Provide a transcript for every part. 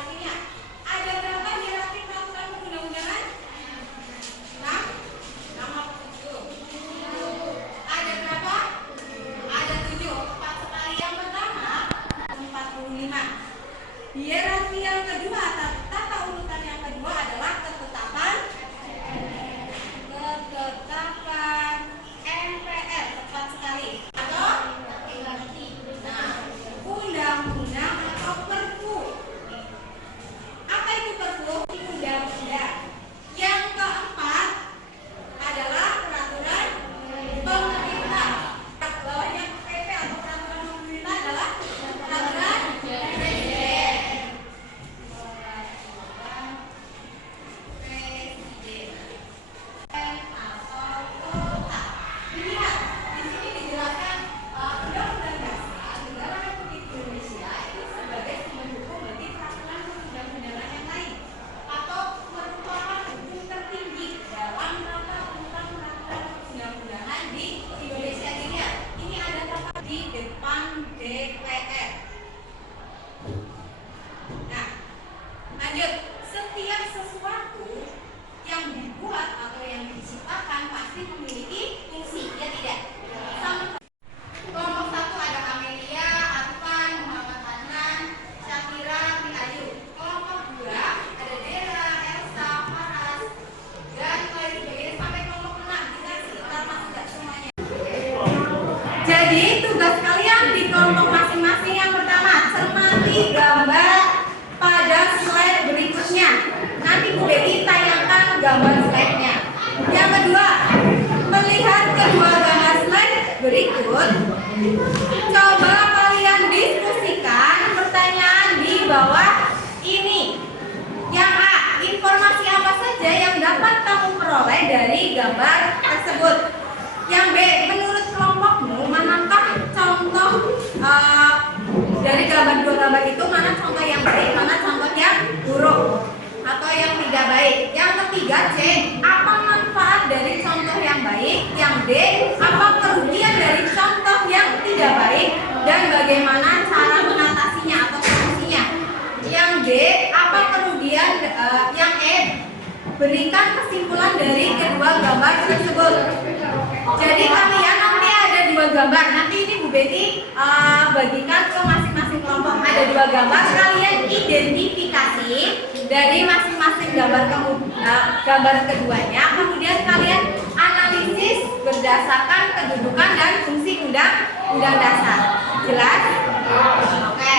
hierarkinya. Ada berapa hierarki peraturan perundang-undangan? 6? 6 apa 7? Ada berapa? Ada 7. Tepat sekali. Yang pertama 45. Hierarki yang kedua, tata urutan yang kedua adalah ketetapan MPR. Tepat sekali. Atau undang-undang atau perpu. Apa itu perpu? Undang-undang. Yang keempat adalah peraturan pemerintah. Bawahnya PP atau peraturan pemerintah adalah peraturan presiden. Atau kota. Dilihat di sini dijelaskan Undang-Undang Dasar Negara Republik Indonesia itu sebagai pendukung bagi peraturan perundang-undangan yang lain atau merupakan hukum tertinggi dalam rangka tentang peraturan perundang-undangan di Indonesia. Dilihat, ini ada tempat di depan DPR. Nah, lanjut. Setiap sesuatu yang dibuat atau yang diciptakan pasti memiliki fungsi, ya tidak? Sama. Kelompok 1 ada Amelia, Arfan, Muhammad Adnan, Syafira, Ayu. Kelompok 2 ada Dera, Elsa, Faras, dan lain sebagainya sampai kelompok 6. Kita sekitar masuk nggak semuanya. Jadi tugas kalian di kelompok masing-masing yang pertama, cermati gambar pada slide berikutnya. Nanti Bu Betty tayangkan gambar slide-nya. Yang kedua, melihat kedua gambar slide berikut, coba kalian diskusikan pertanyaan di bawah ini. Yang A, informasi apa saja yang dapat kamu peroleh dari gambar tersebut? Yang B, menurut kelompokmu manakah contoh dari dua gambar itu, mana contoh yang baik, mana contoh yang buruk atau yang tidak baik? Yang ketiga, C, apa manfaat dari contoh yang baik? Yang D, apa kerugian dari contoh yang tidak baik dan bagaimana cara mengatasinya atau solusinya? Yang D, apa kerugian? Yang E, berikan kesimpulan dari kedua gambar tersebut. Jadi kalian nanti ada dua gambar. Nanti ini Bu Betty bagikan ke masing-masing kelompok. Ada dua gambar, kalian identifikasi dari masing-masing gambar keduanya. Kemudian kalian analisis berdasarkan kedudukan dan fungsi undang-undang dasar. Jelas? Oke.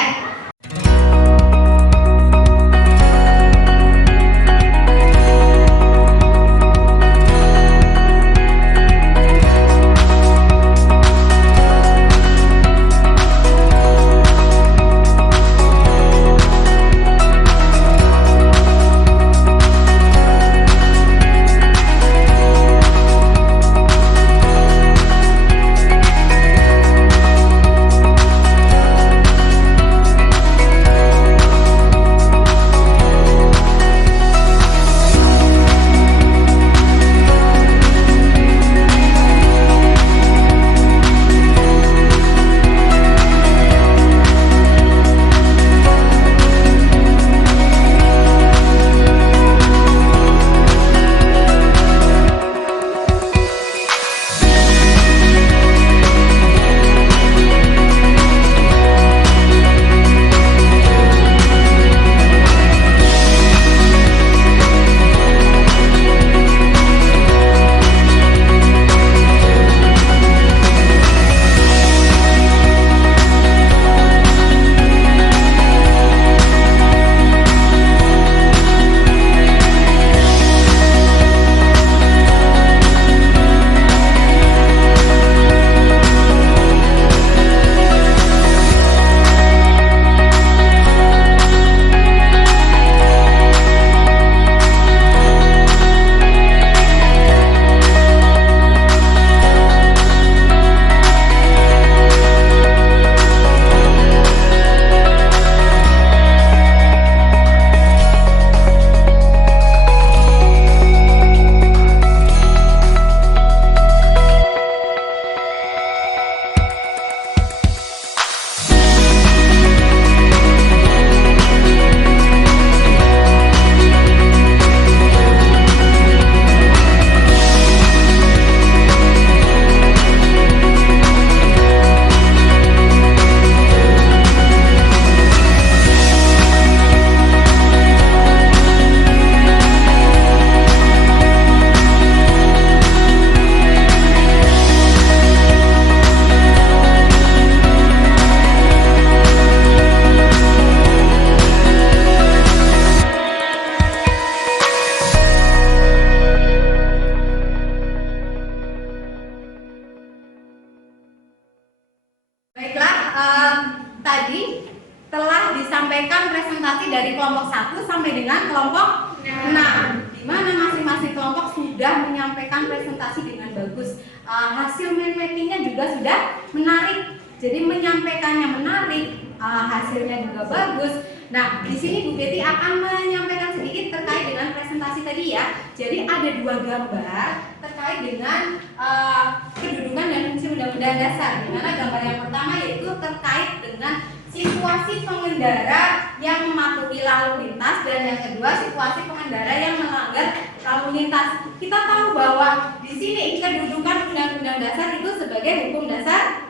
disampaikan presentasi dari kelompok 1 sampai dengan kelompok 6, di mana masing-masing kelompok sudah menyampaikan presentasi dengan bagus. Hasil mind mappingnya juga sudah menarik. Jadi menyampaikannya menarik, hasilnya juga bagus. Nah, di sini Bu Betty akan menyampaikan sedikit terkait dengan presentasi tadi ya. Jadi ada 2 gambar terkait dengan kedudukan dan fungsi undang-undang dasar. Di mana gambar yang pertama yaitu terkait dengan situasi pengendara yang mematuhi lalu lintas, dan yang kedua situasi pengendara yang melanggar lalu lintas. Kita tahu bahwa di sini kedudukan undang-undang dasar itu sebagai hukum dasar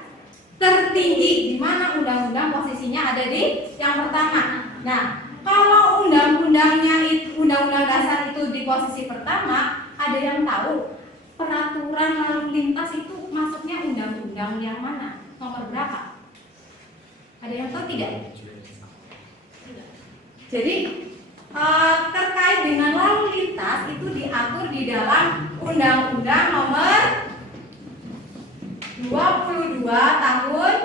tertinggi, di mana undang-undang posisinya ada di yang pertama. Nah, kalau undang-undang dasar itu di posisi pertama, ada yang tahu peraturan lalu lintas itu masuknya undang-undang yang mana? Nomor berapa? Ada yang tahu tidak? Jadi terkait dengan lalu lintas itu diatur di dalam Undang-Undang Nomor 22 Tahun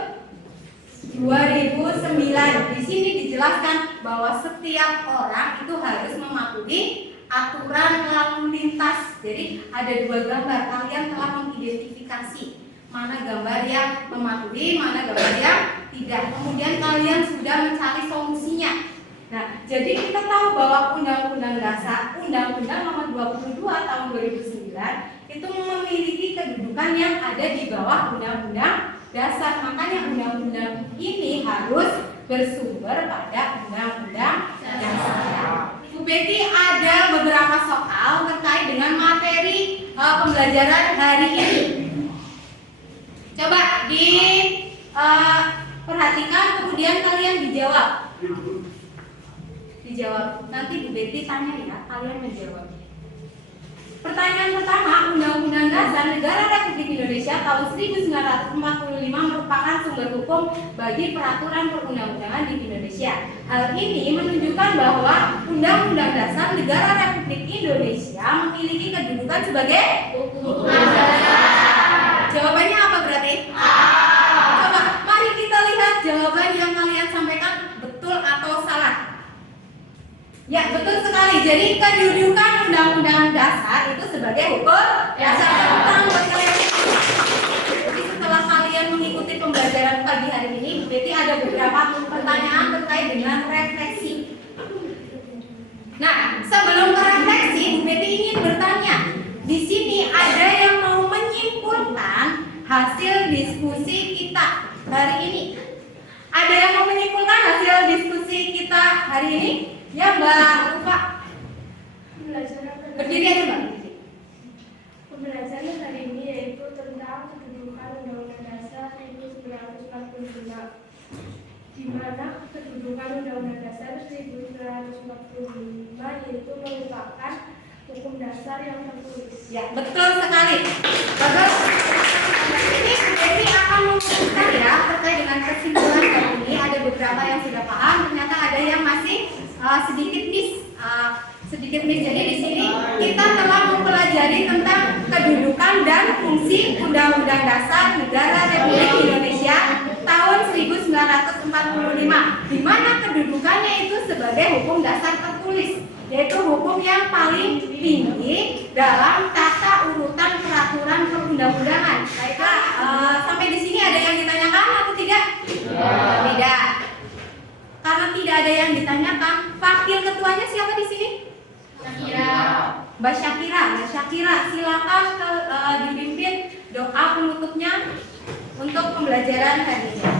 2009. Di sini dijelaskan bahwa setiap orang itu harus mematuhi aturan lalu lintas. Jadi ada 2 gambar, kalian telah mengidentifikasi mana gambar yang mematuhi, mana gambar yang tidak. Kemudian kalian sudah mencari solusinya. Nah, jadi kita tahu bahwa Undang-Undang Dasar, Undang-Undang Nomor 22 Tahun 2009 itu memiliki kedudukan yang ada di bawah Undang-Undang Dasar. Makanya undang-undang ini harus bersumber pada Undang-Undang Dasar. Bu Betty ada beberapa soal terkait dengan materi pembelajaran hari ini. Coba perhatikan, kemudian kalian dijawab. Nanti Bu Betty tanya ya, kalian menjawab. Pertanyaan pertama, Undang-Undang Dasar Negara Republik Indonesia tahun 1945 merupakan sumber hukum bagi peraturan perundang-undangan di Indonesia. Hal ini menunjukkan bahwa Undang-Undang Dasar Negara Republik Indonesia memiliki kedudukan sebagai hukum dasar. Jawabannya apa berarti? Coba, mari kita lihat jawaban yang kalian sampaikan betul atau salah. Ya, betul sekali. Jadi kedudukan Undang-Undang Dasar itu sebagai hukum dasar. Jadi setelah kalian mengikuti pembelajaran pagi hari ini, berarti ada beberapa pertanyaan terkait dengan refleksi. Nah, sebelum ke refleksi, Bu Betty ingin bertanya. Di sini ada yang mau menyimpulkan hasil diskusi kita hari ini. Ada yang mau menyimpulkan hasil diskusi kita hari ini? Ya, Mbak Rufa. Berdiri aja, Mbak. Pembelajaran hari ini yaitu tentang kedudukan Undang-Undang Dasar 1945, di mana kedudukan Undang-Undang Dasar 1945 yaitu merupakan hukum dasar yang tertulis. Ya, betul sekali. Bagus. Ini jadi akan memutuskan ya terkait dengan kesimpulan hari ini. Ada beberapa yang sudah paham, ternyata ada yang masih sedikit miss. Jadi di sini kita telah mempelajari tentang kedudukan dan fungsi Undang-Undang Dasar Negara Republik Indonesia tahun 1945, di mana kedudukannya itu sebagai hukum dasar tertulis, yaitu hukum yang paling tinggi dalam tata urutan peraturan perundang-undangan. Baiklah, sampai di sini ada yang ditanyakan atau tidak? Tidak. Karena tidak ada yang ditanyakan, wakil ketuanya siapa di sini? Mbak Syakira. Mbak Syakira, silakan dipimpin doa penutupnya untuk pembelajaran hari ini.